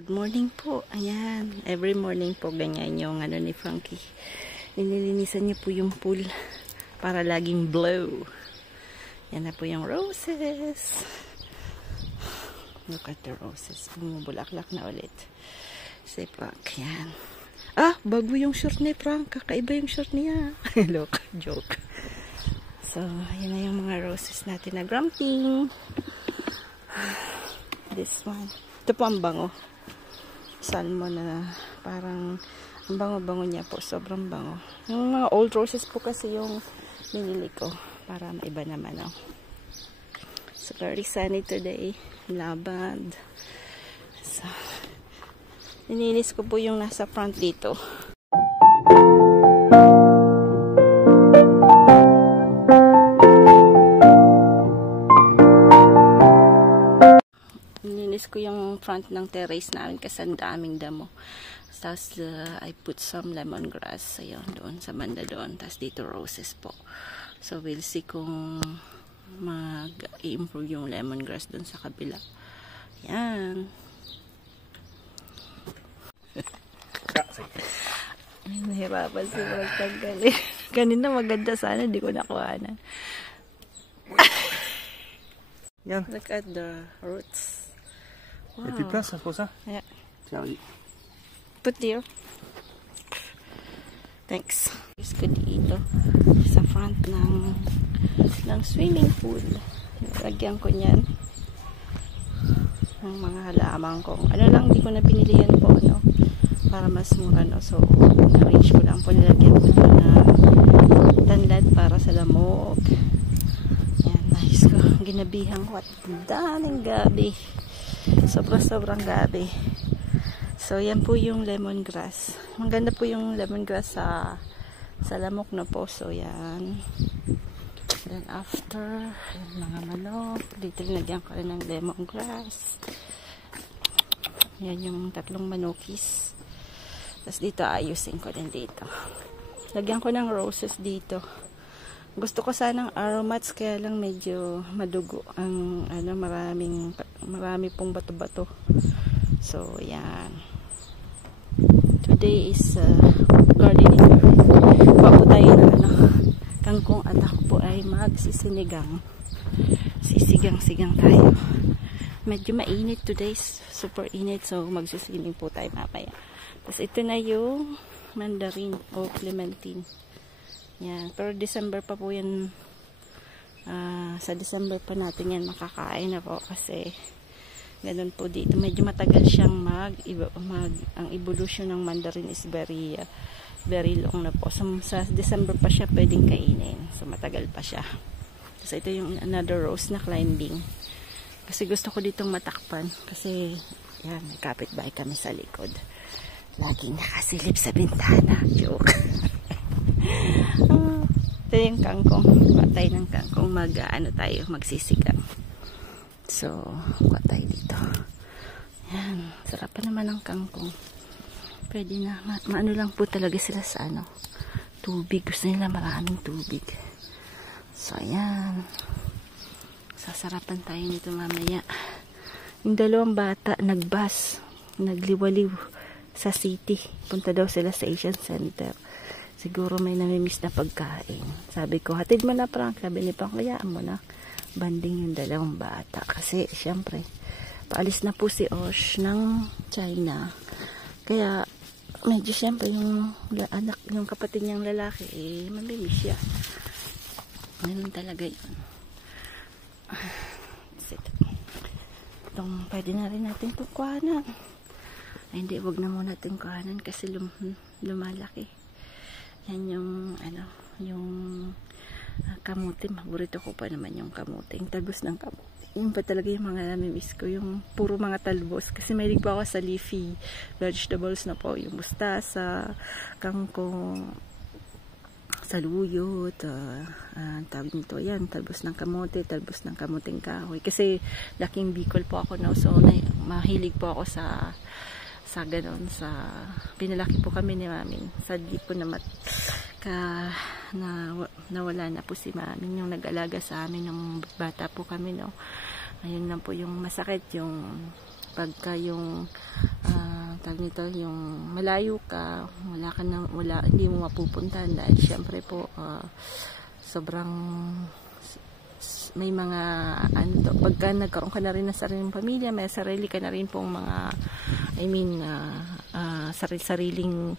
Good morning po. Ayan. Every morning po ganyan yung ano ni Frankie. Nililinisan niyo po yung pool para laging blow. Yan na po yung roses. Look at the roses. Bumubulaklak na ulit. Si Frank. Yan. Ah! Bago yung short ni Frank. Kakaiba yung short niya. Look. Joke. So, yan na yung mga roses natin na grafting. This one. Ito po ang bango. Salmon na parang ang bango-bango niya po. Sobrang bango. Yung mga old roses po kasi yung binili ko para maiba naman. Oh. So, very sunny today. Labad. So, nilinis ko po yung nasa front dito. Nilinis ko yung front ng terrace namin kasi ang daming damo. Tapos I put some lemongrass. Ayun, doon sa banda doon. Tapos dito roses po. So we'll see kung mag-i-improve yung lemongrass doon sa kabila. Yan. Nahirapan siya magtanggal eh. Kanina maganda sana, di ko nakuha na. Yan. Look at the roots. Wow. Et puis place pour ça? Yeah. Tiens, oui. Put there. Thanks. Use ko dito sa front ng swimming pool. Lagyan ko niyan ng mga halaman ko. Ano lang, hindi ko na pinili yan po, no? Para mas mura, no? So, na-arrange ko lang po. Nilagyan ko ito na tanlad para sa lamok. Yan, nice ko. Ginabihan ko at daming gabi. Sobrang gabi. So, yan po yung lemongrass. Maganda po yung lemongrass sa lamok na po. So, yan. Then, after, yung mga manok. Dito nilagyan ko rin ng lemongrass. Yan yung tatlong manokis. Tapos, dito ayusin ko din dito. Lagyan ko ng roses dito. Gusto ko sanang aromats kaya lang medyo madugo ang ano, marami pong bato-bato. So, yan. Today is gardening. Papo tayo na ano, kangkong at ako po ay magsisinigang. Sisigang-sigang tayo. Medyo mainit today, super init, so magsisiling po tayo mamaya. Tapos ito na yung mandarin o clementine. Yan. Pero December pa po yan. Sa December pa natin yan makakain na po kasi ganun po dito. Medyo matagal siyang ang evolution ng mandarin is very long na po. So, sa December pa siya pwedeng kainin. So, matagal pa siya. Tapos ito yung another rose na climbing. Kasi gusto ko ditong matakpan. Kasi, yan, may kapitbahay kami sa likod. Laging nakasilip sa bintana. Joke. Ito yung kangkong. Patay ng kangkong. Magsisigang. So, patay dito. Yan. Sarap pa naman ang kangkong. Pwede na. Maano lang po talaga sila sa ano. Tubig. Gusto nila maraming tubig. So, ayan. Sasarapan tayo nito mamaya. Yung dalawang bata, nagbus. Nagliwaliw sa city. Punta daw sila sa Asian Center. Siguro may namimiss na pagkain. Sabi ko, hatid mo na Frank. Sabi ni Frank, kayaan mo na. Banding yung dalawang bata. Kasi, syempre, paalis na po si Osh ng China. Kaya, medyo syempre, yung anak, yung kapatid niyang lalaki, mamimiss siya. Ganun talaga yun. Itong, pwede na rin natin itong kuhanan. Ay, hindi, wag na muna natin kuhanan kasi lumalaki. Yan yung ano, yung kamuti. Paborito ko pa naman yung kamuti. Yung tagos ng kamuti. Yung pa talaga yung mga namimiss ko. Yung puro mga talbos. Kasi mahilig pa ako sa leafy vegetables na po. Yung mustasa, kangkong, saluyot, tawag nito yan, talbos ng kamote, talbos ng kamuting kahoy. Kasi laking Bicol po ako na. So, mahilig po ako sa ganon, pinalaki po kami ni Mami sa di po nawala na po si Mami yung nag-alaga sa amin nung bata po kami, no. Ayun lang po yung masakit, yung pagka yung nito, yung malayo ka, hindi mo mapupuntahan dahil syempre po sobrang may mga pagka nagkaroon ka na rin ng sariling pamilya, may sarili ka na rin pong mga sariling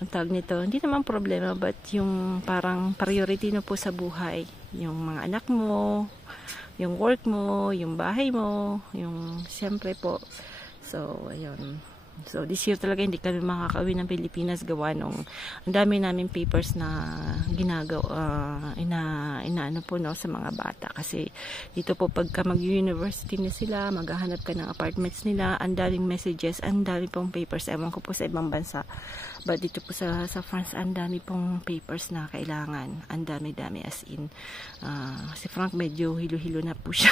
ang tawag nito, hindi naman problema, but yung parang priority na po sa buhay, yung mga anak mo, yung work mo, yung bahay mo, yung siyempre po. So ayun, so this year talaga hindi kami makakauwi ng Pilipinas gawa nung ang dami namin papers na ginagawa, inaano po no, sa mga bata, kasi dito po pagka mag-university na sila, maghahanap ka ng apartments nila, ang daming messages, ang dami pong papers. Ewan ko po sa ibang bansa, but dito po sa France ang dami pong papers na kailangan, ang dami as in si Frank medyo hilo-hilo na po siya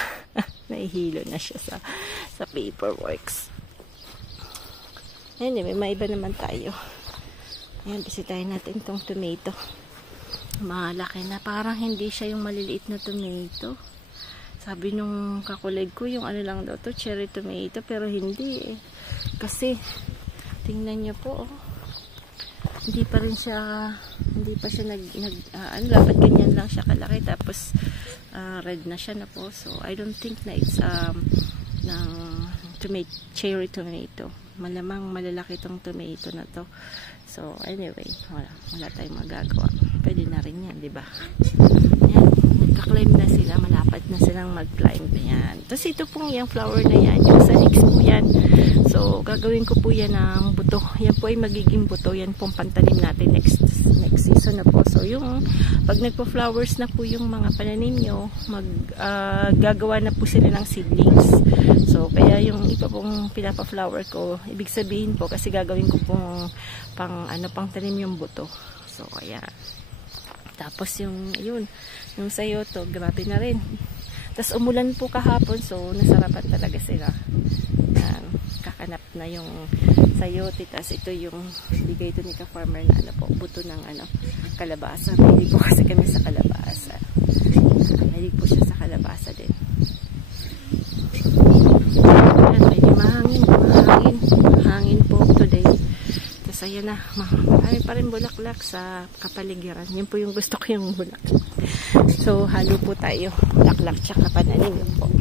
nahihilo na siya sa paperworks. Anyway, may iba naman tayo. Ayan, bisitahin natin itong tomato. Malaki na. Parang hindi siya yung maliliit na tomato. Sabi nung kakuleg ko, yung ano lang daw to, cherry tomato. Pero hindi eh. Kasi, tingnan nyo po, oh. Hindi pa siya dapat ganyan lang siya kalaki. Tapos, red na siya na po. So, I don't think na it's cherry tomato. Malamang malalaki tong tomato na to. So anyway, wala tayong magagawa. Pwede na rin yan, di ba? Yan, nagka-climb na sila, malapad na silang mag-climb. Yan. Tapos ito pong yung flower na yan, yung sa next po yan. So gagawin ko po yan ng buto. Yan po ay magiging buto. Yan pong pantanim natin next season na po. So yung pag nagpo-flowers na po yung mga pananim nyo, gagawa na po sila ng seedlings. So kaya yung iba pong pinapa-flower ko, ibig sabihin po kasi gagawin ko pong pang tanim yung buto. So kaya tapos yung sayote, grabe na rin. Tapos umulan po kahapon, so nasarapan talaga sila. Kakanap na yung sayote. Tapos ito yung bigay ito ni ka-farmer na buto ng kalabasa. Mahilig po kasi kami sa kalabasa. Mahilig po siya sa kalabasa din. Medyo mahangin po today. Tapos ayan na, marami pa rin bulaklak sa kapaligiran. Yun po yung gusto ko, yung bulaklak. So halo po tayo, bulaklak tsaka pananim po.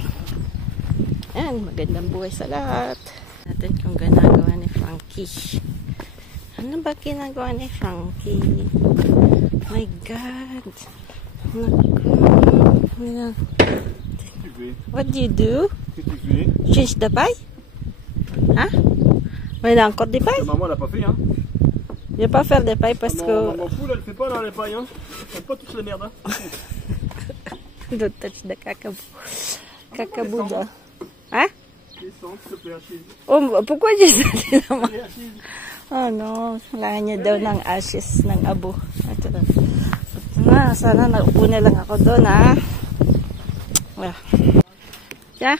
Ayan, magandang buhay sa lahat. Natin kung ginagawa ni Frankie. Ano ba ginagawa ni Frankie? My God. What do you do? Change the pie? Hein? Mais il a encore des pailles? Maman, elle a pas fait, hein? Il va pas faire des pailles parce que... Maman poule, elle fait pas dans les pailles, hein? Elle pas touche la merde, hein? Don't touch the cacabuda. Hein? Oh, pourquoi j'ai ça? Oh no, kailangan niya daw ng ashes ng abo. Ito na, sana naupo na lang ako doon, ha? Yeah?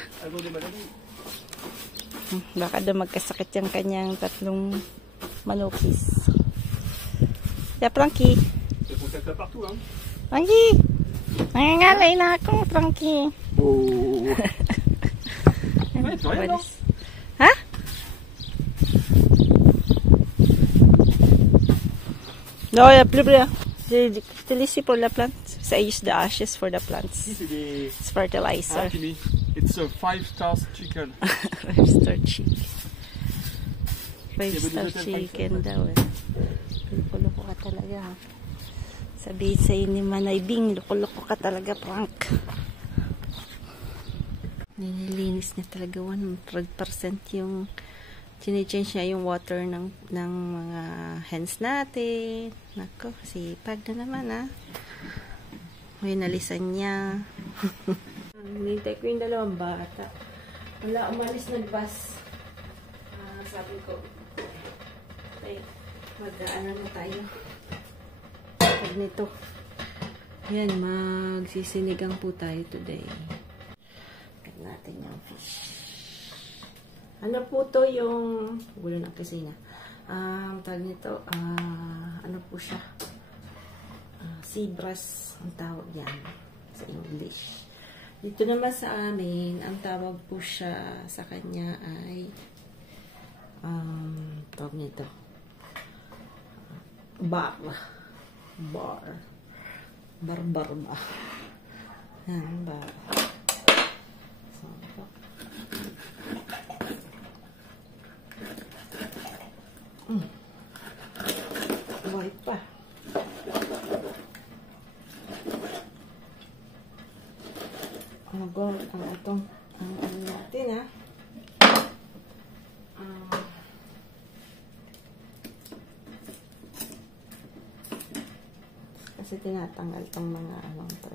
Baka daw magkasakit yung kanyang tatlong manokis. Yeah, Frankie. Frankie! Nangangalay na ako, Frankie. Oh. Ha? No, il n'y a plus rien. Je te laisse pour la plante. So I use the ashes for the plants. It's fertilizer. It's a 5-star chicken. 5-star chicken. 5-star chicken daw eh. Loko-loko ka talaga, ha? Sabihin sa'yo ni Manay Bing, loko-loko ka talaga, Frank. Nililinis na talaga 100% yung change niya yung water ng mga hens natin. Nako, sipag na naman, ha? May nalisan niya. Nintay ko yung dalawang bata. Wala, umalis nag-bus. Sabi ko, ay, mag-aano na tayo. Pag nito. Yan, magsisinigang po tayo today. Tignan natin yung fish. Ano po to yung gulo ng kusina. Tawag nito, ano po siya? Sea bass ang tawag yan sa English. Dito naman sa amin, ang tawag po siya sa kanya ay tawag nito? Bar. Bar ba? Yan, bar. So, ito. White pa. Ang natin, ha? Kasi tinatanggal tong mga to.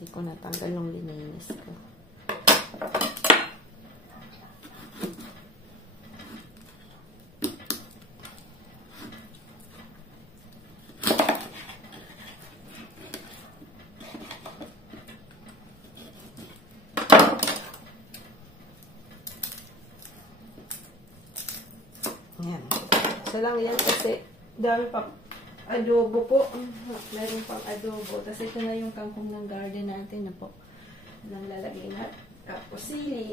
Hindi ko natanggal nung lininis ko. Yan. So lang yan kasi dami pa adobo po. Meron pang adobo. Tapos ito na yung kangkong ng garden natin na po. Nang lalagay na. Tapos sili.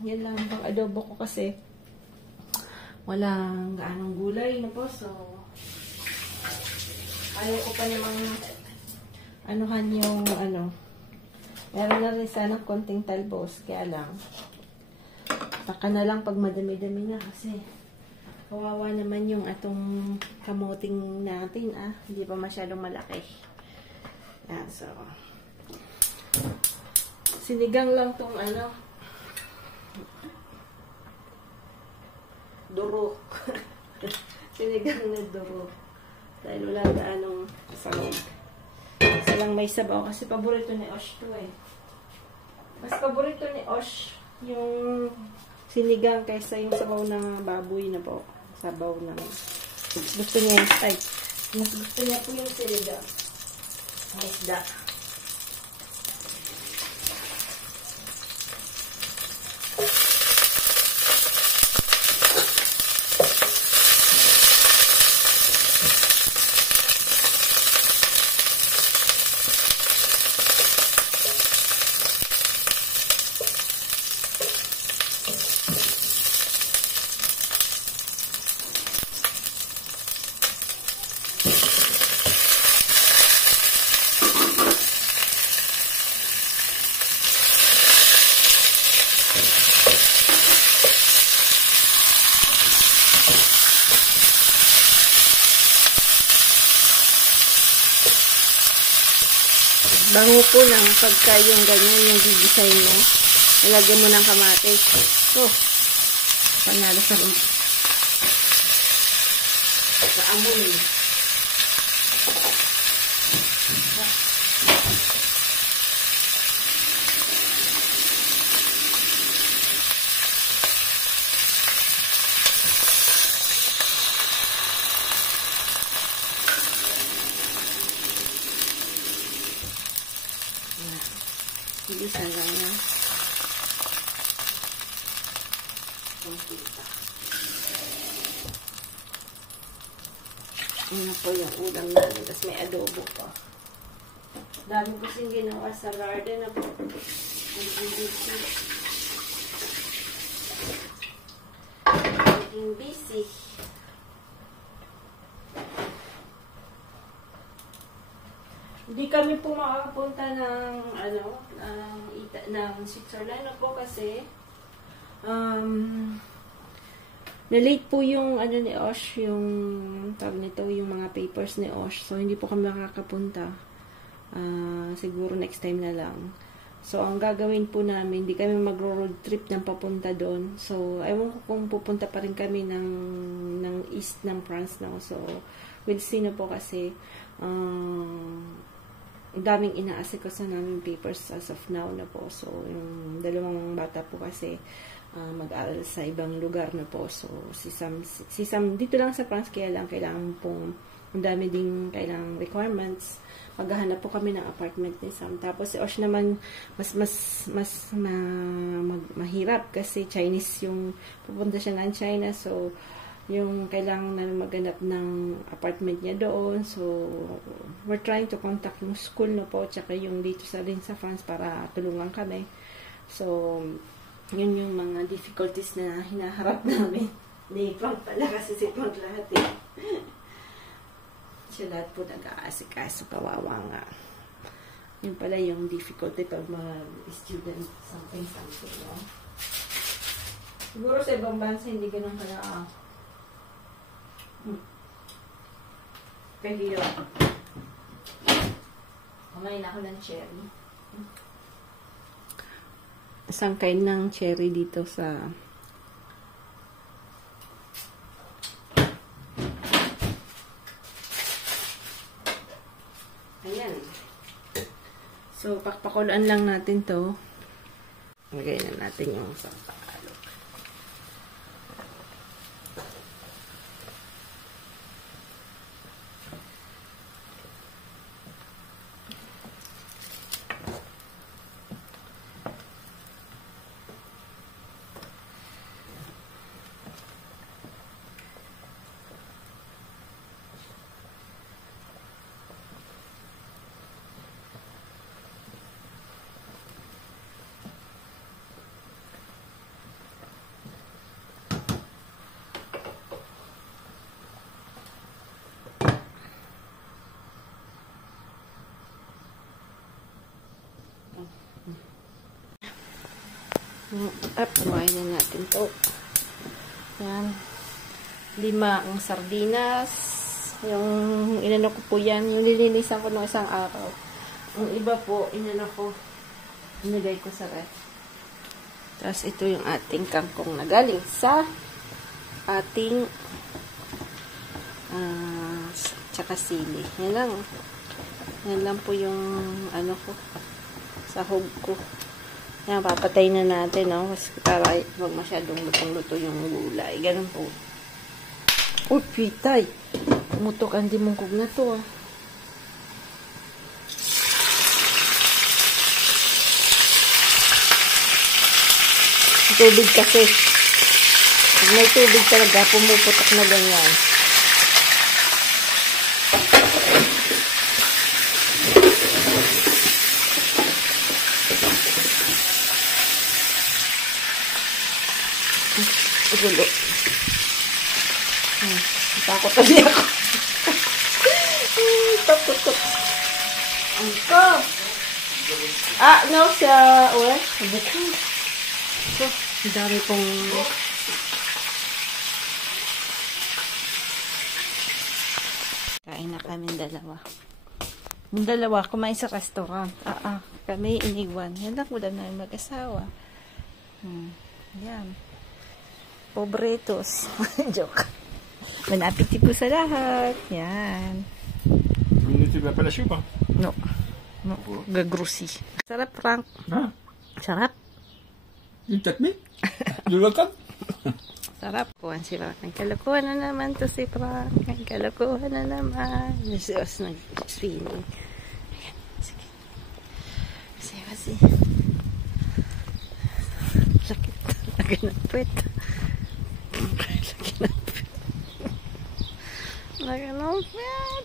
Yan lang pang adobo ko kasi walang gaanong gulay na po. So, ayaw ko pa namang anuhan yung meron na rin sana konting talbos. Kaya lang, saka na lang pag madami-dami na kasi kawawa naman yung atong kamuting natin, Hindi pa masyadong malaki. Yan, so. Sinigang lang tong duro. Sinigang na duro. Dahil wala gaanong salog. Isa lang may sabaw kasi paborito ni Osh to Mas paborito ni Osh yung sinigang kaysa yung sabaw ng baboy na po. Sabaw ng gusto niya mas gusto niya po yung sinigang ang isda. Bango po ng pagka yung ganyan, yung design mo. Nalagyan mo ng kamatis. Panalo sa amoy. Bilisan lang yan. Ano po yung ulam namin. Tapos may adobo pa. Dami ko siyang ginawa sa garden na po. Naging busy. Hindi kami po makakapunta ng Switzerland po kasi na-late po yung ni Osh, yung tawag nito, yung mga papers ni Osh. So, hindi po kami makakapunta. Siguro next time na lang. So, ang gagawin po namin, hindi kami mag-road trip ng papunta doon. So, ewan ko kung pupunta pa rin kami ng east ng France now. So, we'll see na po kasi daming inaasikaso namin papers as of now na po. So, yung dalawang bata po kasi mag-aaral sa ibang lugar na po. So, si Sam dito lang sa France, kaya lang kailangan pong ang dami ding kailangang requirements. Maghahanap po kami ng apartment ni Sam. Tapos si Osh naman mahirap kasi Chinese yung pupunta siya ng China. So, yung kailangan na maghanap ng apartment niya doon. So, we're trying to contact yung school na po, tsaka yung dito sa France para tulungan kami. So, Yun yung mga difficulties na hinaharap namin. Hindi, Frank pala kasi si Frank lahat eh. Siya lahat po nag-aasikaso, kawawa nga. Yun pala yung difficulty pag mga student something, no? Siguro sa ibang bansa hindi ganun pala kahirap. Kumain ako ng cherry. Isang kain ng cherry dito sa ayan. So, pakpakulaan lang natin to. Lagay na natin yung sampalok. Kumain na natin to. Yan. 5 ang sardinas. Yung inano ko po yan. Yung nilinisan ko nung isang araw. Yung iba po, inano ko. Inagay ko sa ref. Tapos ito yung ating kangkong na galing sa ating tsaka sili. Yan lang. Yan lang po yung ano ko. Sahog ko. Yan, papatay na natin, no? Para huwag masyadong lutong-luto yung gulay. Ganun po. Uy, pitay! Pumutok ang dimungkog na to, ah. Tubig kasi. Pag may tubig talaga, pumuputok na ganyan. Gulo. Takot na siya ako. Takot ko. Ang ko. No, siya. Uwe, sabi ko. So, dami pong kain na kami dalawa. Yung dalawa, kumain sa restaurant. Kami iniwan. Yan lang ulam namin mag-asawa. Yan. Pobretos. Joke. Manapiti po sa lahat. Yan. Tu vas pas lâcher ou pas? No. Gagrusi. Sarap, Frank. Ah. Sarap. Une tatmi? De l'automne? Sarap. Kuhan si Frank. Ang kalokohan na naman to si Frank. Ang kalokohan na naman. Diyos nag-swimming. Ayan. Sige. Kasi. Sakit. Naganapit. Naganapit.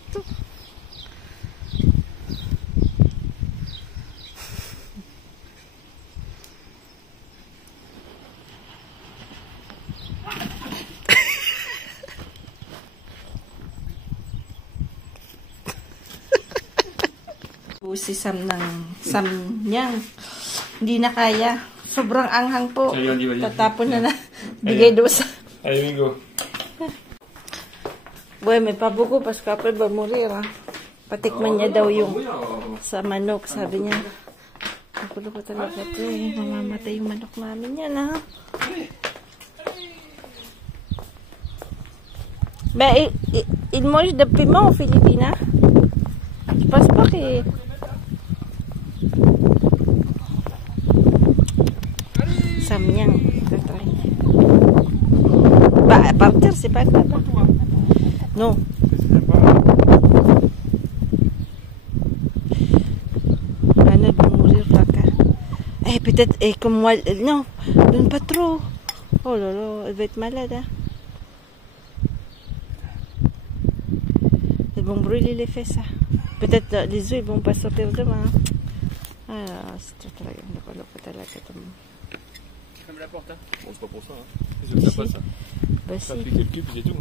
Si Sam niyang hindi na kaya. Sobrang anghang po. Tatapon na bigay doon sa Allez, Mingo. Boy, may pabuko. Paskapal ba morir, ha? Patikman niya daw yung sa manok. Sabi niya, nakulo ko talaga ito eh. Mamamatay yung manok namin yan, ha? Ba, il mange de piment au Philippines, je pense pas que... Samyang. Bah, à partir, c'est pas grave. Non. Elle va mourir là. Peut-être, comme moi, non, donne pas trop. Oh là là, elle va être malade. Hein. Ils vont brûler les fesses. Peut-être les œufs, ils vont pas sortir demain. Ah, c'est trop talaga. Nakaloko talaga ito. Ferme la porte, hein. Bon, c'est pas pour ça, hein. Je ne sais pas ça. Bah Ça si. pique le cul, puis c'est tout.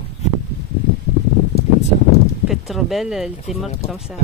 Comme ça. Petrobel, elle était morte comme ça.